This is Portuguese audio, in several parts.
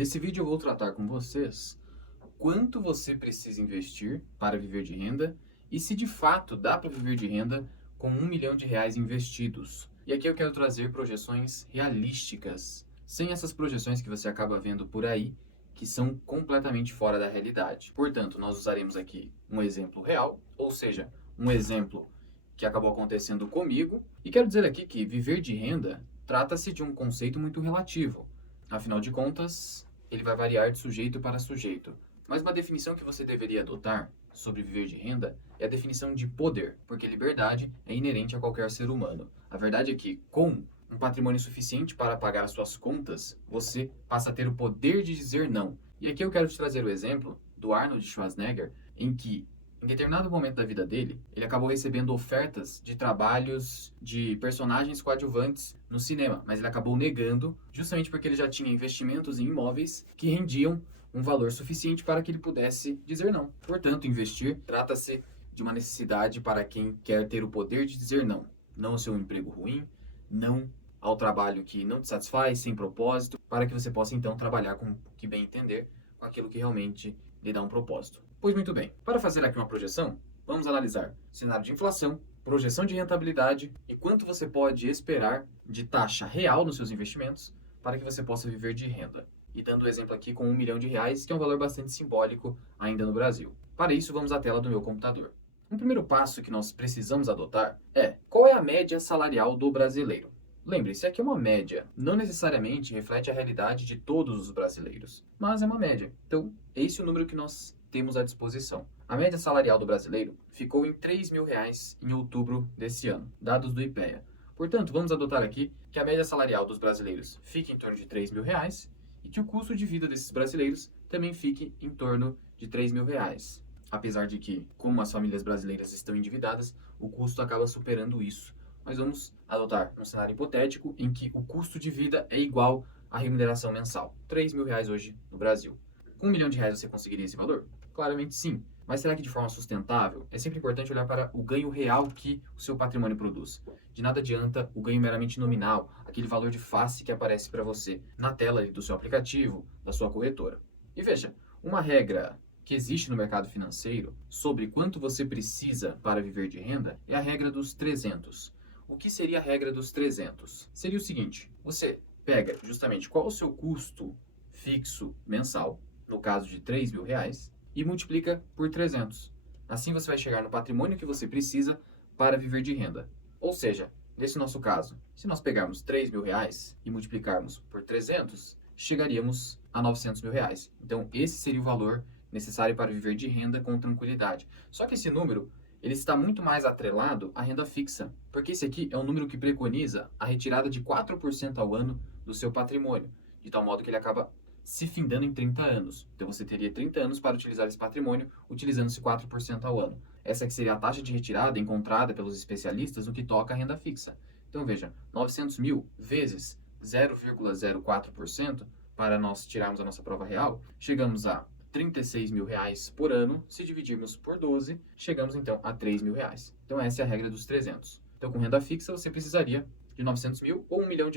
Nesse vídeo eu vou tratar com vocês quanto você precisa investir para viver de renda e se de fato dá para viver de renda com R$ 1 milhão investidos. E aqui eu quero trazer projeções realísticas, sem essas projeções que você acaba vendo por aí, que são completamente fora da realidade. Portanto, nós usaremos aqui um exemplo real, ou seja, um exemplo que acabou acontecendo comigo. E quero dizer aqui que viver de renda trata-se de um conceito muito relativo. Afinal de contas, ele vai variar de sujeito para sujeito. Mas uma definição que você deveria adotar sobre viver de renda é a definição de poder, porque liberdade é inerente a qualquer ser humano. A verdade é que, com um patrimônio suficiente para pagar as suas contas, você passa a ter o poder de dizer não. E aqui eu quero te trazer o exemplo do Arnold Schwarzenegger, em que, em determinado momento da vida dele, ele acabou recebendo ofertas de trabalhos de personagens coadjuvantes no cinema, mas ele acabou negando, justamente porque ele já tinha investimentos em imóveis que rendiam um valor suficiente para que ele pudesse dizer não. Portanto, investir trata-se de uma necessidade para quem quer ter o poder de dizer não. Não ao seu emprego ruim, não ao trabalho que não te satisfaz, sem propósito, para que você possa então trabalhar com o que bem entender, com aquilo que realmente lhe dá um propósito. Pois muito bem, para fazer aqui uma projeção, vamos analisar cenário de inflação, projeção de rentabilidade e quanto você pode esperar de taxa real nos seus investimentos para que você possa viver de renda. E dando o exemplo aqui com R$ 1 milhão, que é um valor bastante simbólico ainda no Brasil. Para isso, vamos à tela do meu computador. Um primeiro passo que nós precisamos adotar é: qual é a média salarial do brasileiro? Lembre-se, aqui é uma média, não necessariamente reflete a realidade de todos os brasileiros, mas é uma média. Então, esse é o número que nós temos à disposição. A média salarial do brasileiro ficou em R$ 3.000 em outubro desse ano, dados do IPEA. Portanto, vamos adotar aqui que a média salarial dos brasileiros fique em torno de R$ 3.000 e que o custo de vida desses brasileiros também fique em torno de R$ 3.000. Apesar de que, como as famílias brasileiras estão endividadas, o custo acaba superando isso. Mas vamos adotar um cenário hipotético em que o custo de vida é igual à remuneração mensal. R$ 3.000 hoje no Brasil. Com R$ 1 milhão você conseguiria esse valor? Claramente sim. Mas será que de forma sustentável? É sempre importante olhar para o ganho real que o seu patrimônio produz. De nada adianta o ganho meramente nominal, aquele valor de face que aparece para você na tela do seu aplicativo, da sua corretora. E veja, uma regra que existe no mercado financeiro sobre quanto você precisa para viver de renda é a regra dos 300. O que seria a regra dos 300? Seria o seguinte: você pega justamente qual o seu custo fixo mensal, no caso de R$ 3.000, e multiplica por 300. Assim você vai chegar no patrimônio que você precisa para viver de renda. Ou seja, nesse nosso caso, se nós pegarmos R$ 3.000 e multiplicarmos por 300, chegaríamos a R$ 900.000. Então, esse seria o valor necessário para viver de renda com tranquilidade. Só que esse número ele está muito mais atrelado à renda fixa, porque esse aqui é um número que preconiza a retirada de 4% ao ano do seu patrimônio, de tal modo que ele acaba se findando em 30 anos. Então você teria 30 anos para utilizar esse patrimônio, utilizando-se 4% ao ano. Essa que seria a taxa de retirada encontrada pelos especialistas no que toca à renda fixa. Então veja, 900 mil vezes 0,04% para nós tirarmos a nossa prova real, chegamos a R$ 36.000 por ano. Se dividirmos por 12, chegamos então a R$ 3.000. Então essa é a regra dos 300. Então com renda fixa você precisaria de 900 mil ou R$ 1 milhão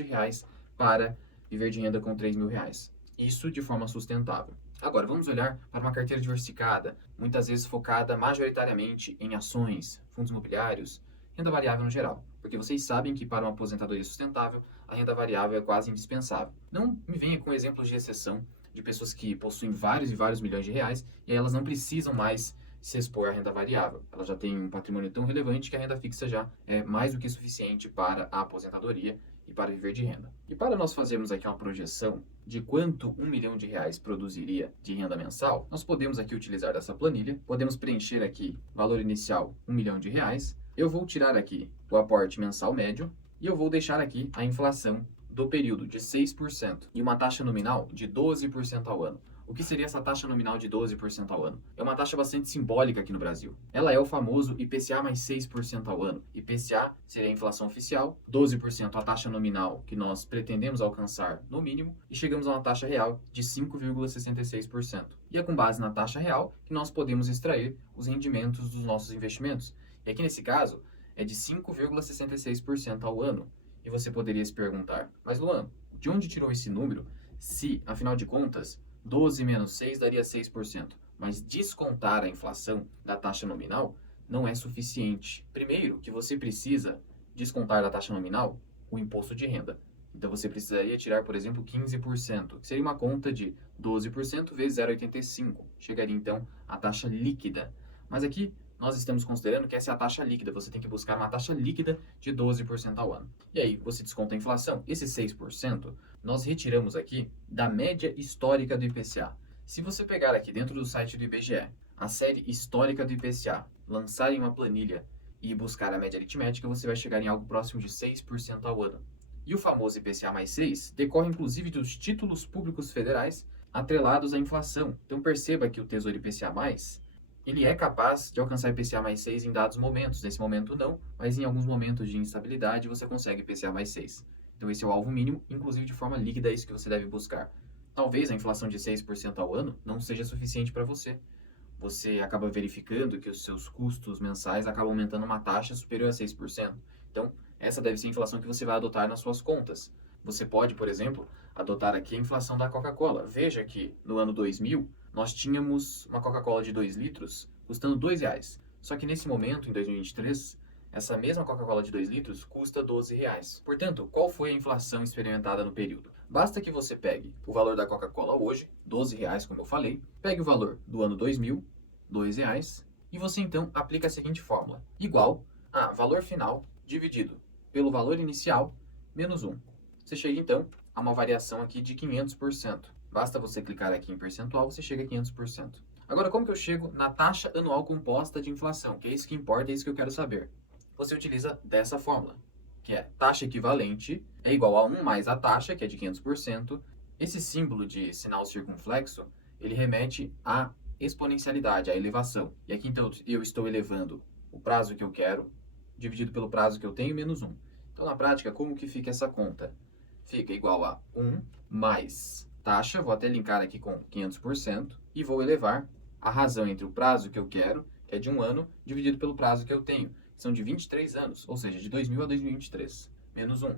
para viver de renda com R$ 3.000. Isso de forma sustentável. Agora, vamos olhar para uma carteira diversificada, muitas vezes focada majoritariamente em ações, fundos imobiliários, renda variável no geral. Porque vocês sabem que para uma aposentadoria sustentável, a renda variável é quase indispensável. Não me venha com exemplos de exceção de pessoas que possuem vários e vários milhões de reais e aí elas não precisam mais se expor à renda variável. Elas já têm um patrimônio tão relevante que a renda fixa já é mais do que suficiente para a aposentadoria e para viver de renda. E para nós fazermos aqui uma projeção de quanto R$ 1 milhão produziria de renda mensal, nós podemos aqui utilizar dessa planilha, podemos preencher aqui valor inicial R$ 1 milhão. Eu vou tirar aqui o aporte mensal médio e eu vou deixar aqui a inflação do período de 6% e uma taxa nominal de 12% ao ano. O que seria essa taxa nominal de 12% ao ano? É uma taxa bastante simbólica aqui no Brasil. Ela é o famoso IPCA mais 6% ao ano. IPCA seria a inflação oficial, 12% a taxa nominal que nós pretendemos alcançar no mínimo, e chegamos a uma taxa real de 5,66%. E é com base na taxa real que nós podemos extrair os rendimentos dos nossos investimentos. E aqui nesse caso é de 5,66% ao ano. E você poderia se perguntar: mas Luan, de onde tirou esse número? se, afinal de contas, 12 menos 6 daria 6%, mas descontar a inflação da taxa nominal não é suficiente. Primeiro, que você precisa descontar da taxa nominal o imposto de renda. Então você precisaria tirar, por exemplo, 15%, que seria uma conta de 12% vezes 0,85. Chegaria então à taxa líquida. Mas aqui nós estamos considerando que essa é a taxa líquida. Você tem que buscar uma taxa líquida de 12% ao ano. E aí você desconta a inflação. Esse 6% nós retiramos aqui da média histórica do IPCA. Se você pegar aqui dentro do site do IBGE a série histórica do IPCA, lançar em uma planilha e buscar a média aritmética, você vai chegar em algo próximo de 6% ao ano. E o famoso IPCA mais 6 decorre inclusive dos títulos públicos federais atrelados à inflação. Então perceba que o Tesouro IPCA+, ele é capaz de alcançar IPCA mais 6 em dados momentos. Nesse momento não, mas em alguns momentos de instabilidade você consegue IPCA mais 6. Então esse é o alvo mínimo, inclusive de forma líquida é isso que você deve buscar. Talvez a inflação de 6% ao ano não seja suficiente para você. Você acaba verificando que os seus custos mensais acabam aumentando uma taxa superior a 6%. Então, essa deve ser a inflação que você vai adotar nas suas contas. Você pode, por exemplo, adotar aqui a inflação da Coca-Cola. Veja que no ano 2000, nós tínhamos uma Coca-Cola de 2 litros custando R$ 2. Só que nesse momento, em 2023, essa mesma Coca-Cola de 2 litros custa R$ 12. Portanto, qual foi a inflação experimentada no período? Basta que você pegue o valor da Coca-Cola hoje, R$ 12, como eu falei, pegue o valor do ano 2000, R$ 2, e você então aplica a seguinte fórmula, igual a valor final dividido pelo valor inicial menos 1. Você chega então a uma variação aqui de 500%. Basta você clicar aqui em percentual, você chega a 500%. Agora, como que eu chego na taxa anual composta de inflação? Que é isso que importa, é isso que eu quero saber. Você utiliza dessa fórmula, que é taxa equivalente é igual a 1 mais a taxa, que é de 500%. Esse símbolo de sinal circunflexo, ele remete à exponencialidade, à elevação. E aqui, então, eu estou elevando o prazo que eu quero, dividido pelo prazo que eu tenho, menos 1. Então, na prática, como que fica essa conta? Fica igual a 1 mais taxa, vou até linkar aqui com 500%, e vou elevar a razão entre o prazo que eu quero, que é de 1 ano, dividido pelo prazo que eu tenho, que são de 23 anos, ou seja, de 2000 a 2023, menos 1.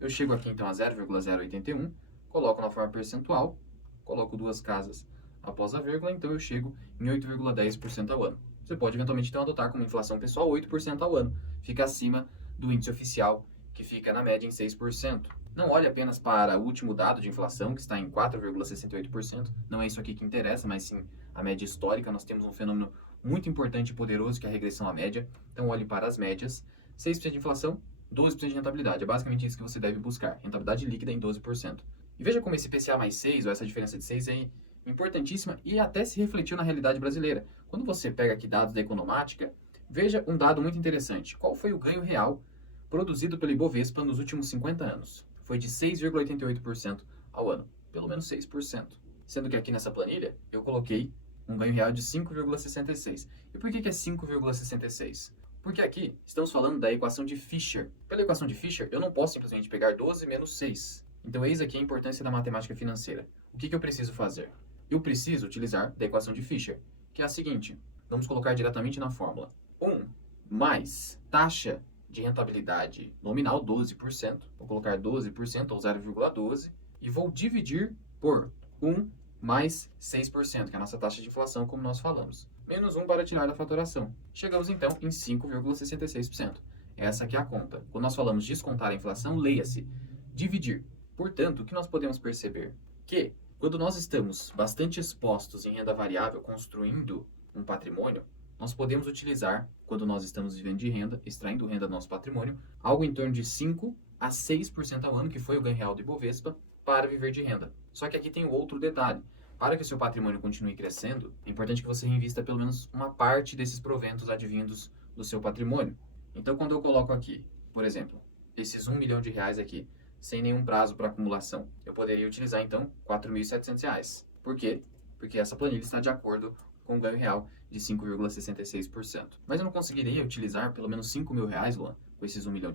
Eu chego aqui, então, a 0,081, coloco na forma percentual, coloco duas casas após a vírgula, então eu chego em 8,10% ao ano. Você pode eventualmente então adotar como inflação pessoal 8% ao ano. Fica acima do índice oficial, que fica na média em 6%. Não olhe apenas para o último dado de inflação, que está em 4,68%. Não é isso aqui que interessa, mas sim a média histórica. Nós temos um fenômeno muito importante e poderoso, que é a regressão à média. Então olhe para as médias. 6% de inflação, 12% de rentabilidade. É basicamente isso que você deve buscar. Rentabilidade líquida em 12%. E veja como esse IPCA mais 6, ou essa diferença de 6, é importantíssima e até se refletiu na realidade brasileira. Quando você pega aqui dados da Economática, veja um dado muito interessante. Qual foi o ganho real produzido pelo Ibovespa nos últimos 50 anos? Foi de 6,88% ao ano. Pelo menos 6%. Sendo que aqui nessa planilha, eu coloquei um ganho real de 5,66. E por que é 5,66? Porque aqui estamos falando da equação de Fisher. Pela equação de Fisher, eu não posso simplesmente pegar 12 menos 6. Então, eis aqui a importância da matemática financeira. O que eu preciso fazer? Eu preciso utilizar da equação de Fisher, que é a seguinte. Vamos colocar diretamente na fórmula. 1 mais taxa de rentabilidade nominal, 12%. Vou colocar 12% ou 0,12 e vou dividir por 1 mais 6%, que é a nossa taxa de inflação, como nós falamos. Menos 1 para tirar da fatoração. Chegamos, então, em 5,66%. Essa aqui é a conta. Quando nós falamos descontar a inflação, leia-se dividir. Portanto, o que nós podemos perceber? Que, quando nós estamos bastante expostos em renda variável, construindo um patrimônio, nós podemos utilizar, quando nós estamos vivendo de renda, extraindo renda do nosso patrimônio, algo em torno de 5 a 6% ao ano, que foi o ganho real do Ibovespa, para viver de renda. Só que aqui tem um outro detalhe. Para que o seu patrimônio continue crescendo, é importante que você reinvista pelo menos uma parte desses proventos advindos do seu patrimônio. Então, quando eu coloco aqui, por exemplo, esses R$ 1 milhão aqui, sem nenhum prazo para acumulação, eu poderia utilizar, então, R$ 4.700. Por quê? Porque essa planilha está de acordo com o ganho real de 5,66%. Mas eu não conseguiria utilizar pelo menos R$ 5.000, Luan, com esses R$ 1 milhão?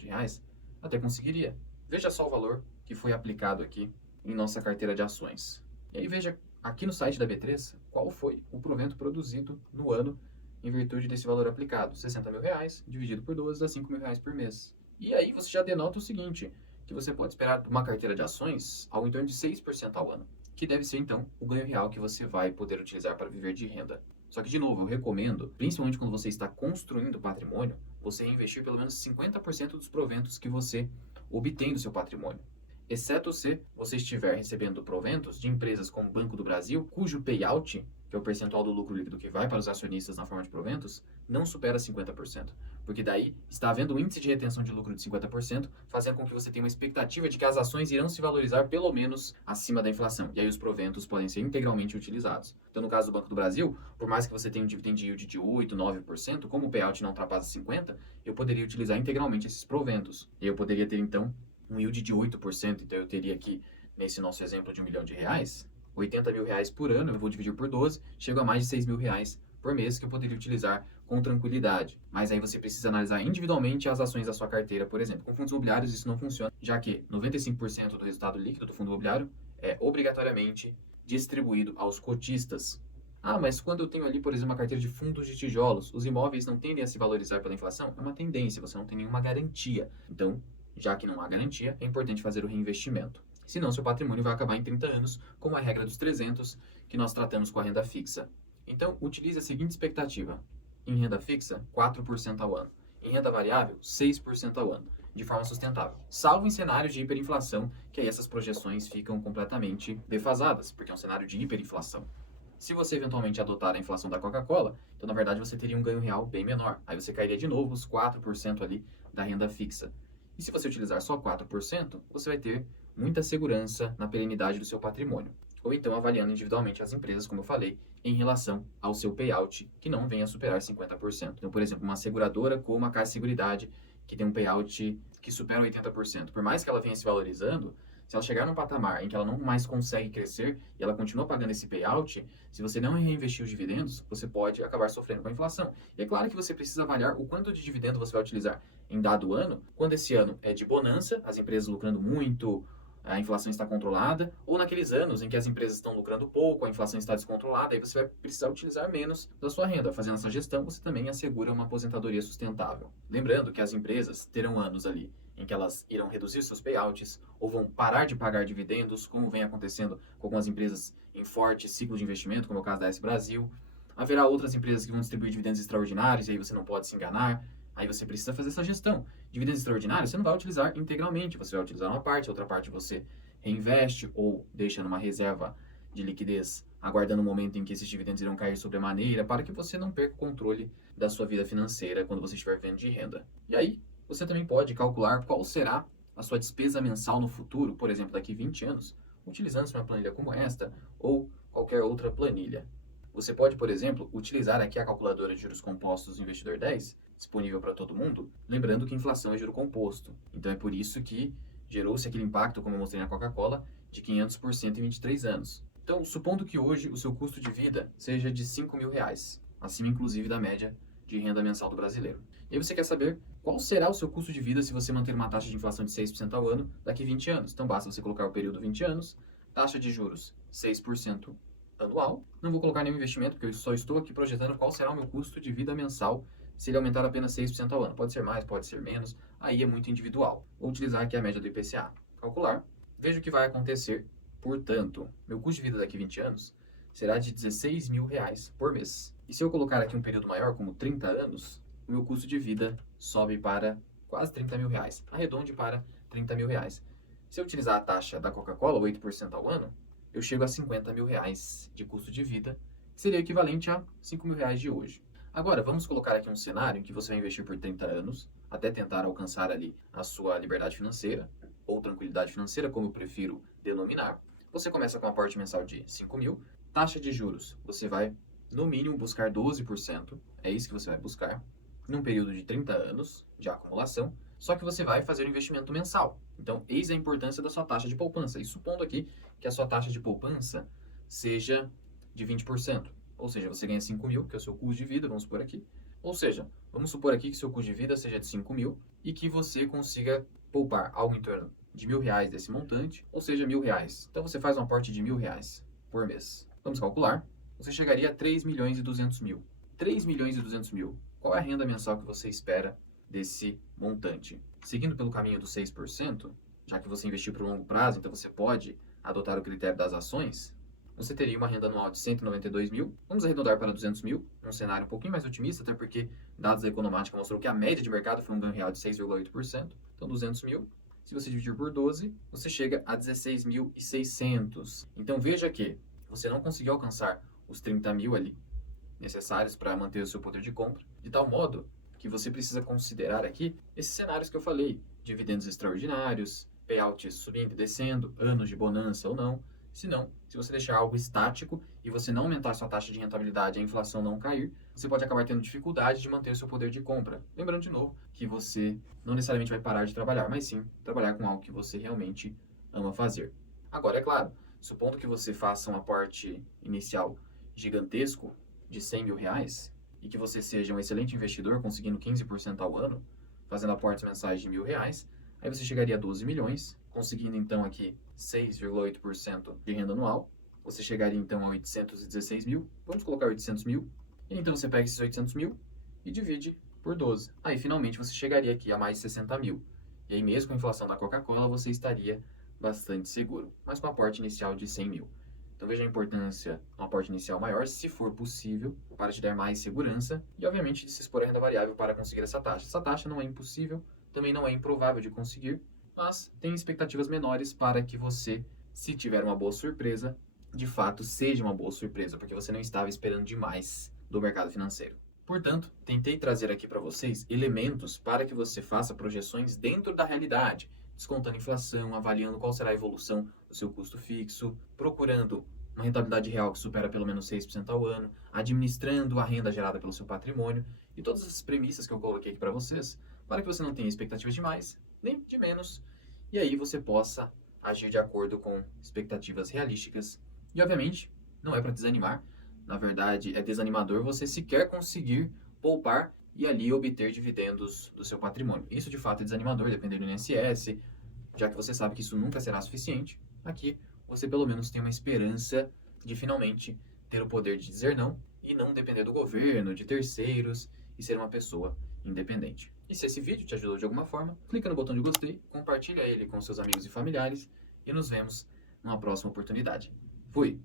Até conseguiria. Veja só o valor que foi aplicado aqui em nossa carteira de ações. E aí veja aqui no site da B3 qual foi o provento produzido no ano em virtude desse valor aplicado. R$ 60.000 dividido por 12 dá R$ 5.000 por mês. E aí você já denota o seguinte, que você pode esperar uma carteira de ações algo em torno de 6% ao ano. que deve ser, então, o ganho real que você vai poder utilizar para viver de renda. Só que, de novo, eu recomendo, principalmente quando você está construindo patrimônio, você reinvestir pelo menos 50% dos proventos que você obtém do seu patrimônio. Exceto se você estiver recebendo proventos de empresas como o Banco do Brasil, cujo payout, que é o percentual do lucro líquido que vai para os acionistas na forma de proventos, não supera 50%. Porque daí está havendo um índice de retenção de lucro de 50%, fazendo com que você tenha uma expectativa de que as ações irão se valorizar pelo menos acima da inflação. E aí os proventos podem ser integralmente utilizados. Então, no caso do Banco do Brasil, por mais que você tenha um dividend yield de 8, 9%, como o payout não ultrapassa 50%, eu poderia utilizar integralmente esses proventos. E eu poderia ter, então, um yield de 8%, então eu teria aqui, nesse nosso exemplo de R$1 milhão, 80 mil reais por ano, eu vou dividir por 12, chego a mais de 6 mil reais por mês que eu poderia utilizar com tranquilidade. Mas aí você precisa analisar individualmente as ações da sua carteira, por exemplo. Com fundos imobiliários isso não funciona, já que 95% do resultado líquido do fundo imobiliário é obrigatoriamente distribuído aos cotistas. Ah, mas quando eu tenho ali, por exemplo, uma carteira de fundos de tijolos, os imóveis não tendem a se valorizar pela inflação? É uma tendência, você não tem nenhuma garantia. Então, já que não há garantia, é importante fazer o reinvestimento. Senão, seu patrimônio vai acabar em 30 anos, como a regra dos 300 que nós tratamos com a renda fixa. Então, utilize a seguinte expectativa. Em renda fixa, 4% ao ano. Em renda variável, 6% ao ano, de forma sustentável. Salvo em cenários de hiperinflação, que aí essas projeções ficam completamente defasadas, porque é um cenário de hiperinflação. Se você eventualmente adotar a inflação da Coca-Cola, então na verdade você teria um ganho real bem menor. Aí você cairia de novo os 4% ali da renda fixa. E se você utilizar só 4%, você vai ter muita segurança na perenidade do seu patrimônio. Ou então avaliando individualmente as empresas, como eu falei, em relação ao seu payout, que não venha a superar 50%. Então, por exemplo, uma seguradora como a Caixa Seguridade, que tem um payout que supera 80%. Por mais que ela venha se valorizando, se ela chegar num patamar em que ela não mais consegue crescer e ela continua pagando esse payout, se você não reinvestir os dividendos, você pode acabar sofrendo com a inflação. E é claro que você precisa avaliar o quanto de dividendo você vai utilizar em dado ano, quando esse ano é de bonança, as empresas lucrando muito, a inflação está controlada, ou naqueles anos em que as empresas estão lucrando pouco, a inflação está descontrolada, aí você vai precisar utilizar menos da sua renda. Fazendo essa gestão, você também assegura uma aposentadoria sustentável. Lembrando que as empresas terão anos ali em que elas irão reduzir seus payouts ou vão parar de pagar dividendos, como vem acontecendo com algumas empresas em forte ciclo de investimento, como é o caso da S Brasil. Haverá outras empresas que vão distribuir dividendos extraordinários, e aí você não pode se enganar. Aí você precisa fazer essa gestão. Dividendos extraordinários você não vai utilizar integralmente, você vai utilizar uma parte, a outra parte você reinveste ou deixa numa reserva de liquidez, aguardando o momento em que esses dividendos irão cair sobremaneira, para que você não perca o controle da sua vida financeira quando você estiver vivendo de renda. E aí, você também pode calcular qual será a sua despesa mensal no futuro, por exemplo, daqui 20 anos, utilizando uma planilha como esta ou qualquer outra planilha. Você pode, por exemplo, utilizar aqui a calculadora de juros compostos do Investidor 10, disponível para todo mundo, lembrando que inflação é juro composto. Então é por isso que gerou-se aquele impacto, como eu mostrei na Coca-Cola, de 500% em 23 anos. Então, supondo que hoje o seu custo de vida seja de R$5 mil, acima inclusive da média de renda mensal do brasileiro. E aí você quer saber qual será o seu custo de vida se você manter uma taxa de inflação de 6% ao ano daqui 20 anos. Então basta você colocar o período 20 anos, taxa de juros 6% anual. Não vou colocar nenhum investimento, porque eu só estou aqui projetando qual será o meu custo de vida mensal se ele aumentar apenas 6% ao ano. Pode ser mais, pode ser menos, aí é muito individual. Vou utilizar aqui a média do IPCA. Calcular, veja o que vai acontecer. Portanto, meu custo de vida daqui 20 anos será de R$16 mil por mês. E se eu colocar aqui um período maior, como 30 anos, o meu custo de vida sobe para quase R$30 mil. Arredonde para R$30 mil. Se eu utilizar a taxa da Coca-Cola, 8% ao ano, eu chego a R$50 mil de custo de vida, que seria equivalente a R$5 mil de hoje. Agora, vamos colocar aqui um cenário em que você vai investir por 30 anos, até tentar alcançar ali a sua liberdade financeira, ou tranquilidade financeira, como eu prefiro denominar. Você começa com um aporte mensal de 5 mil, taxa de juros, você vai, no mínimo, buscar 12%, é isso que você vai buscar, num período de 30 anos de acumulação, só que você vai fazer um investimento mensal. Então, eis a importância da sua taxa de poupança. E supondo aqui que a sua taxa de poupança seja de 20%. Ou seja, você ganha 5 mil, que é o seu custo de vida, vamos supor aqui. Ou seja, vamos supor aqui que seu custo de vida seja de 5 mil e que você consiga poupar algo em torno de R$1.000 desse montante, ou seja, R$1.000. Então, você faz um aporte de R$1.000 por mês. Vamos calcular. Você chegaria a 3.200.000. 3.200.000. Qual é a renda mensal que você espera desse montante? Seguindo pelo caminho dos 6%, já que você investiu para o longo prazo, então você pode adotar o critério das ações, você teria uma renda anual de 192 mil, vamos arredondar para 200 mil, um cenário um pouquinho mais otimista, até porque dados da Economática mostrou que a média de mercado foi um ganho real de 6,8%, então 200 mil, se você dividir por 12, você chega a 16.600. Então veja que você não conseguiu alcançar os 30 mil ali, necessários para manter o seu poder de compra, de tal modo que você precisa considerar aqui esses cenários que eu falei, dividendos extraordinários, payouts subindo e descendo, anos de bonança ou não. Se não, se você deixar algo estático e você não aumentar sua taxa de rentabilidade e a inflação não cair, você pode acabar tendo dificuldade de manter o seu poder de compra. Lembrando de novo que você não necessariamente vai parar de trabalhar, mas sim trabalhar com algo que você realmente ama fazer. Agora, é claro, supondo que você faça um aporte inicial gigantesco de 100 mil reais e que você seja um excelente investidor, conseguindo 15% ao ano, fazendo aportes mensais de R$ 1.000, aí você chegaria a 12 milhões, conseguindo então aqui 6,8% de renda anual. Você chegaria então a 816 mil, vamos colocar 800 mil, e então você pega esses 800 mil e divide por 12. Aí finalmente você chegaria aqui a mais de 60 mil. E aí mesmo com a inflação da Coca-Cola, você estaria bastante seguro, mas com um aporte inicial de 100 mil. Então veja a importância de um aporte inicial maior, se for possível, para te dar mais segurança e, obviamente, de se expor à renda variável para conseguir essa taxa. Essa taxa não é impossível, também não é improvável de conseguir, mas tem expectativas menores para que você, se tiver uma boa surpresa, de fato seja uma boa surpresa, porque você não estava esperando demais do mercado financeiro. Portanto, tentei trazer aqui para vocês elementos para que você faça projeções dentro da realidade, descontando inflação, avaliando qual será a evolução do seu custo fixo, procurando uma rentabilidade real que supera pelo menos 6% ao ano, administrando a renda gerada pelo seu patrimônio e todas essas premissas que eu coloquei aqui para vocês, para que você não tenha expectativas de mais, nem de menos, e aí você possa agir de acordo com expectativas realísticas. E, obviamente, não é para desanimar. Na verdade, é desanimador você sequer conseguir poupar e ali obter dividendos do seu patrimônio. Isso, de fato, é desanimador, dependendo do INSS, já que você sabe que isso nunca será suficiente. Aqui, você pelo menos tem uma esperança de finalmente ter o poder de dizer não e não depender do governo, de terceiros e ser uma pessoa independente. E se esse vídeo te ajudou de alguma forma, clica no botão de gostei, compartilha ele com seus amigos e familiares e nos vemos numa próxima oportunidade. Fui!